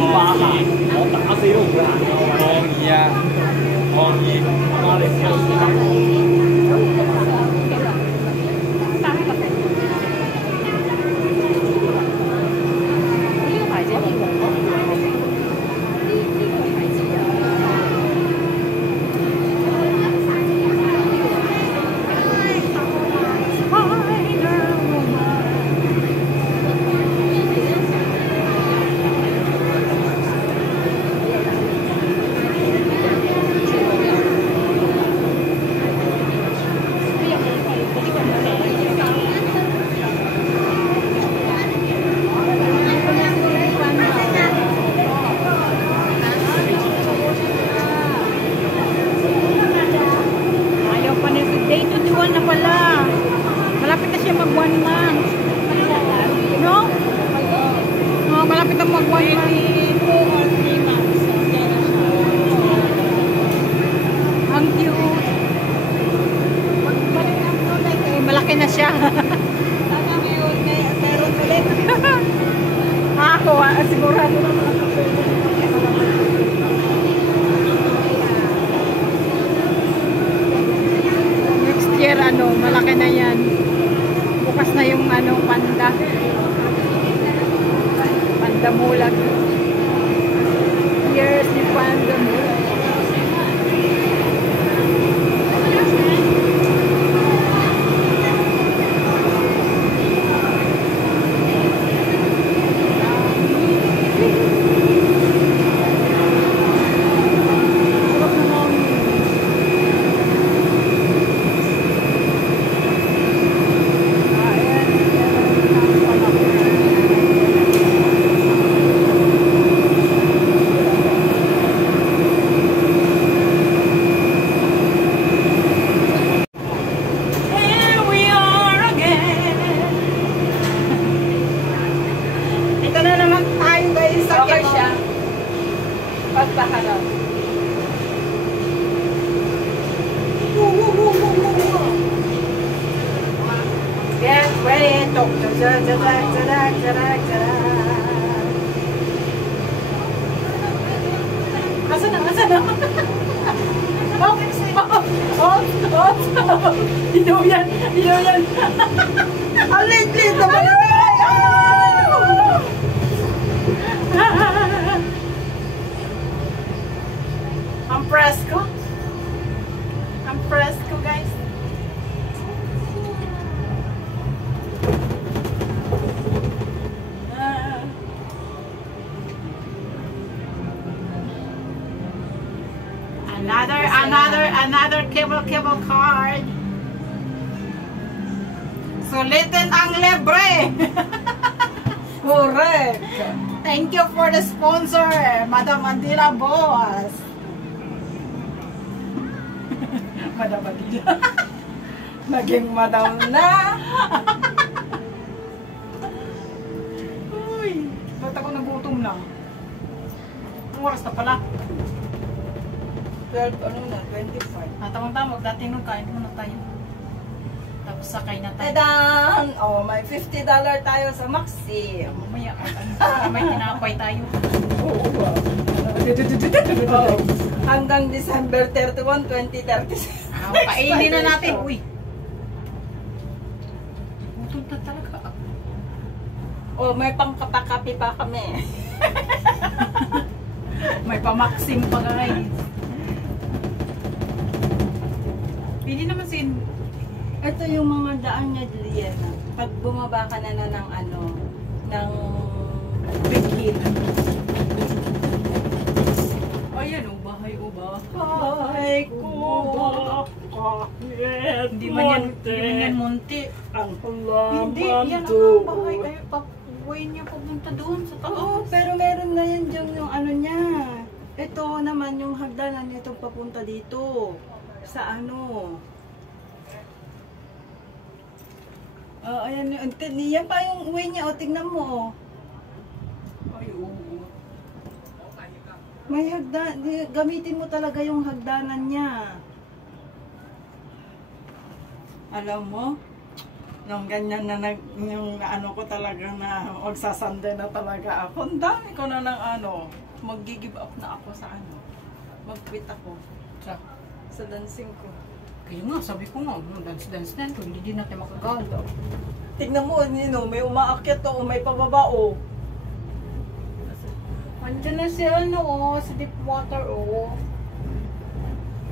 我打死都唔會行嘅。抗議啊！抗議！我哋呢個牌子可以用咯。呢個牌子啊。Malaki na siya. Sana ngayon meron ulit. Ako, sigurado na next year, malaki na yan. Bukas na yung panda. Panda mulag. Here's the panda mulag. Pagpaharap. Get ready. Asa na? Ino yan. Alit-lit naman. I'm fresco, guys. Another cable card. Sulitin ang libre. Correct. Thank you for the sponsor, Madam Mandila Boss. Madam Mandila. Naging madam na. Uy, ba't ako nagutom na? Ang oras na pala. 12, 25. Tamang-tamang, dati nung kain muna tayo. Tapos sakay na tayo. Tadan! Oh, may $50 tayo sa Maxi. Mamaya, may tinapay tayo. Oo. Hanggang December 31, 2036. Painin na natin. Uy. Gutom na talaga. Oh, may pangkapakapi pa kami. May pamaxim pa guys. Pili naman sin. Ito yung mga daan niya diyan. Pag bumaba ka na ng ng Big Hill. Ayan o, bahay o ba? Bahay ko. Hindi man yan munti. Ang halaman. Hindi, yan ang bahay. Ay, way niya papunta doon sa taas. Oo, pero meron na yan dyan yung niya. Ito naman yung hagdanan nito papunta dito. Sa ayan yun. Yan pa yung way niya. O, tignan mo. Ay, oo. May hagdan. Gamitin mo talaga yung hagdanan niya. Alam mo? Nung ganyan na yung ano ko talaga na magsasande na talaga ako. Ang dami ko na ng ano, mag-give up na ako sa ano. Mag-quit ako sa dancing ko. Kaya nga, sabi ko nga, dance-dance na ito, hindi din natin makagala. Tignan mo, Nino, may umaakyat o may pababa o. Andiyan na si ano, si Deepwater,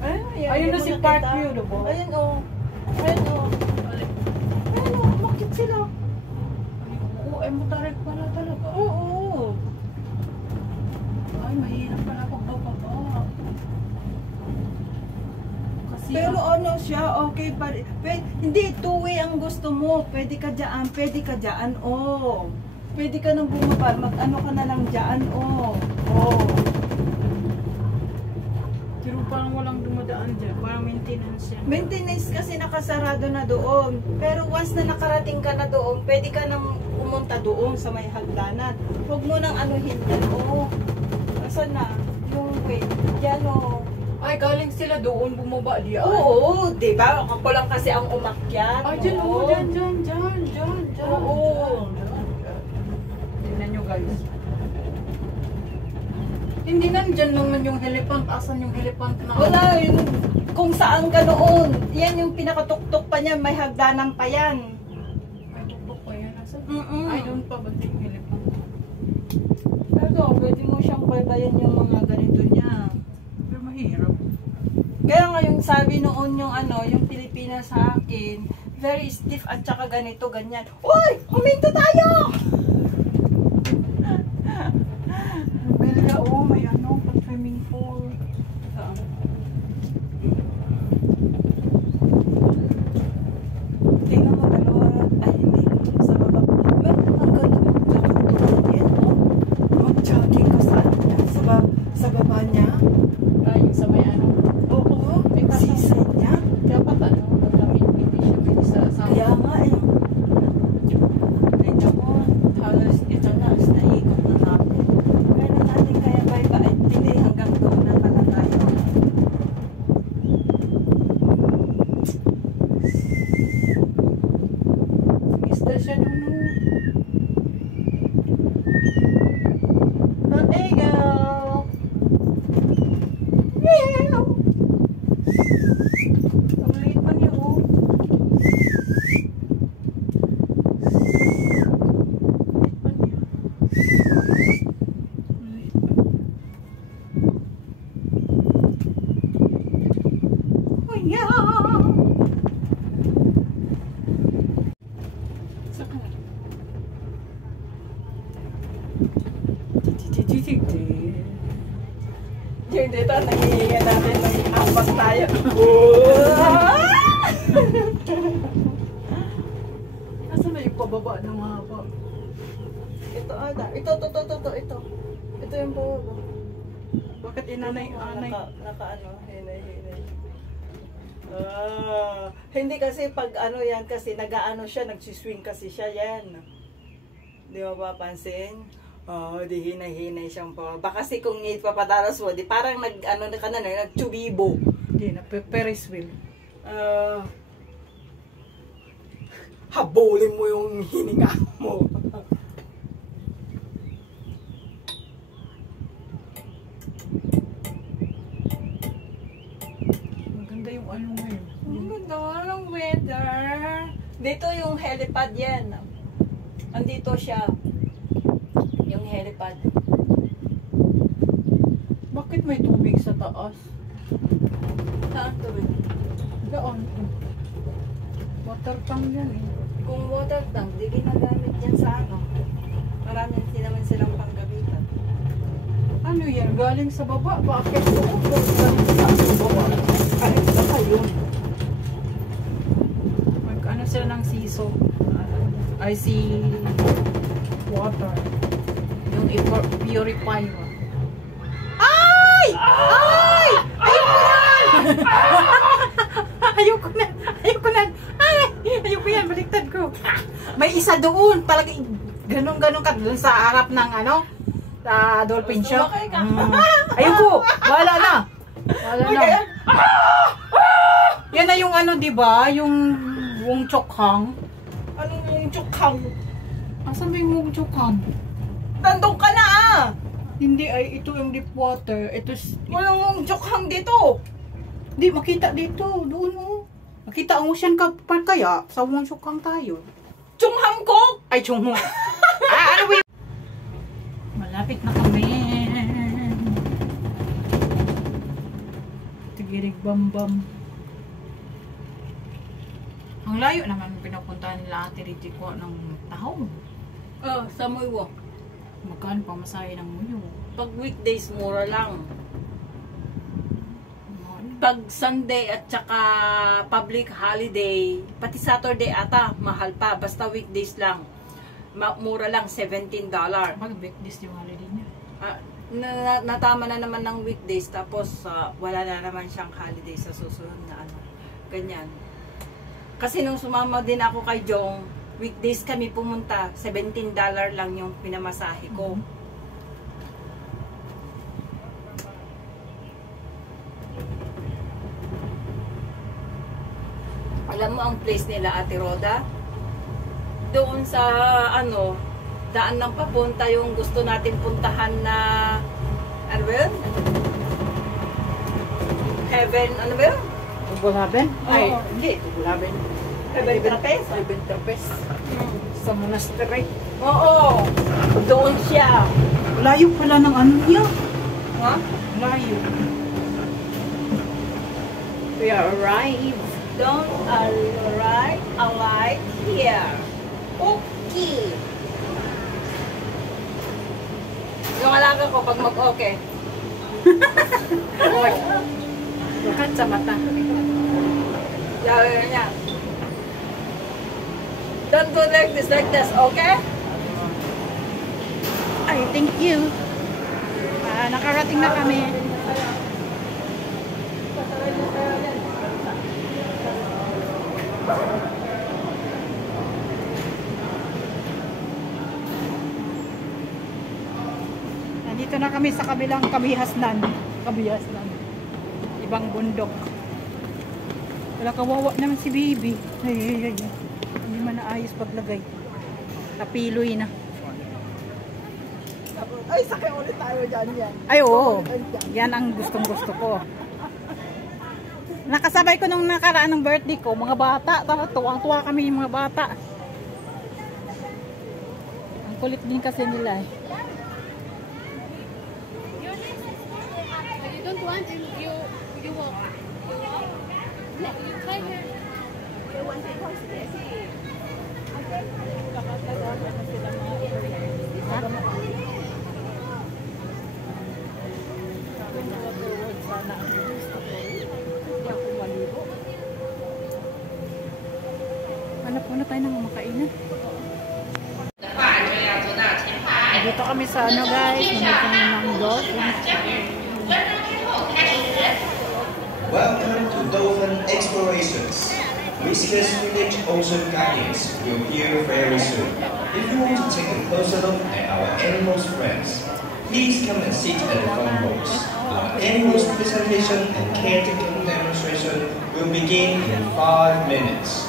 Ayun na si Parkview, diba? Ayun o. Ayun o. Ayun o, umakit sila. Ay, matarik pala talaga. Oo. Ay, mahirap pala pagbababa. Kasi Pero ano siya, okay pa rin. Hindi, two-way ang gusto mo. Pwede ka dyan, oh. Pwede ka nang bumaba, mag-ano ka na lang dyan, oh. Oh. pero parang walang dumadaan dyan. Parang maintenance yan. Maintenance kasi nakasarado na doon. Pero once na nakarating ka na doon, pwede ka nang pumunta doon sa may hagdanan. Huwag mo nang anuhin dyan, oh. Nasaan na? Yung way. Dyan, oh. Ay, galing sila doon, bumaba diyan. Oo, di ba? Ako lang kasi ang umakyat. Ay, dyan, oo. dyan. Oo. Tingnan nyo, guys. Hindi nandyan naman yung helipant. Asan yung helipant na? Wala, yun, kung saan ka noon. Yan yung pinakatuktok pa niya, may hagdanan pa yan. Ay, tuktok pa yan. Asan? Mm-mm. Ay, doon pa ba yung helipant? Pero pwede mo siyang baybayan yung mga ganito niya. Pero mahirap. Kaya nga yung sabi noon yung ano, yung Pilipinas sa akin, very stiff at saka ganito, ganyan. Uy! Huminto tayo! Bella, may ano, swimming pool. Saan? Tingnan mo dalawa. Ay, hindi. Sa baba. Ang ganda mo. Yan, oh. Mag-jogging ka sa baba niya. Ah, yung sa may ano. Oo. May kaso. Seaside niya. Dapat ano, malamig. Hindi siya pwede sa Kaya nga eh. Tingnan mo. Halos ito na. Naikot na natin. Kaya na natin kaya bye-bye. Hindi, hanggang doon na pala tayo. Isda siya doon. There you go. Meow. Ang liit pa niya, Liit pa niya. Liit pa. Oh, yeah. Saka na. Yung dito, nangihinga natin, may ambas tayo. Nasaan na yung pababa ng haba? Ito, ada. Ito. Ito yung baba. Bakit inanay? Naka ano, hinay. Hindi kasi pag ano yan, kasi nag-ano siya, nagsiswing kasi siya yan. Di mo papansin? Di hinay siyang pa. Baka kasi kung ipapadalas mo, di parang nag-ano na ka na, nag-chubibo. Hindi na, Ferris wheel. Habulin mo yung hininga mo. Maganda yung ano ngayon. Ang ganda ng weather. Dito yung helipad yan. Andito siya. Yung helipad. Bakit may tubig sa taas? Saan to ba? Doon. Water tank yan eh. Kung water tank, di ginagamit yan sa ano. Marami naman silang panggamitan. Ano yan? Galing sa baba? Bakit doon? Galing sa baba. Ay, baka yun. Ano sila ng siso? I see water. Yung purify mo. Ay! Ay! Ayoko na! Ayoko na! Ay! Ayoko yan! Baliktad ko! May isa doon! Talaga ganun-ganun ka doon sa harap ng ano? Sa dolphin shop. Sumakay ka. Ayoko! Wala na! Wala na. Yan na yung ano, di ba? Yung Wong Chok Hang. Anong mungchukhang? Asan ba yung mugjukan? Nandun ka na ah! Hindi ay, ito yung deep water. Ito, Walang mungchukhang dito! di makita dito. Doon oh. Makita ang ocean ka pa kaya? Sa mugjukan tayo. Chungham ko! Ay, chungo. Ano ba yun? Malapit na kami. Tigirig bambam. Ang layo naman pinupuntahan nila Ate Riti ko ng tahong. Sa Muyo. Magkano pa masahe ng muyo? Pag weekdays, mura lang. Pag Sunday at saka public holiday, pati Saturday ata, mahal pa. Basta weekdays lang. Mura lang, $17. Pag weekdays yung holiday niya. Natama na naman ng weekdays, tapos wala na naman siyang holiday sa susunod na ano. Ganyan. Kasi nung sumama din ako kay Jong, weekdays kami pumunta, $17 lang yung pinamasahe ko. Alam mo ang place nila, Ate Roda? Doon sa, ano, daan ng papunta yung gusto natin puntahan na, ano ba yun? Heaven, ano ba yun? Tubulaben? Ay, Oo. hindi. Tubulaben. Heaven Trapez? Heaven Trapez. Sa monastery. Oo, doon siya. Layo pala ng ano niya. Ha? Layo. We arrive. Don't arrive here. Okay. Yung alaga ko pag mag-okay. Oy. Bakat sa mata. Yaw niya. Don't go like this, okay? Ay, thank you. Nakarating na kami. Nandito na kami sa kabilang kabihasnan. Kabihasnan. Ibang bundok. Wala, kawawa naman si baby. Ay. Hindi man naayos paglagay. Tapiloy na. Ay, sakay ulit tayo dyan yan. Ay, oo. Yan ang gustong-gusto ko. Nakasabay ko nung nakaraan ng birthday ko, mga bata. Tuwang-tuwa kami yung mga bata. Ang kulit din kasi nila eh. You don't want and you walk. You try here. You want to post this? Hanap muna tayo ng makainan. Dito kami sa ano guys, nanood kami ng dolphin. Welcome to Dolphin Explorations. Whiskers Village Ocean Guidance will be here very soon. If you want to take a closer look at our animals friends, please come and sit at the front rows. Our animals presentation and caretaking demonstration will begin in 5 minutes.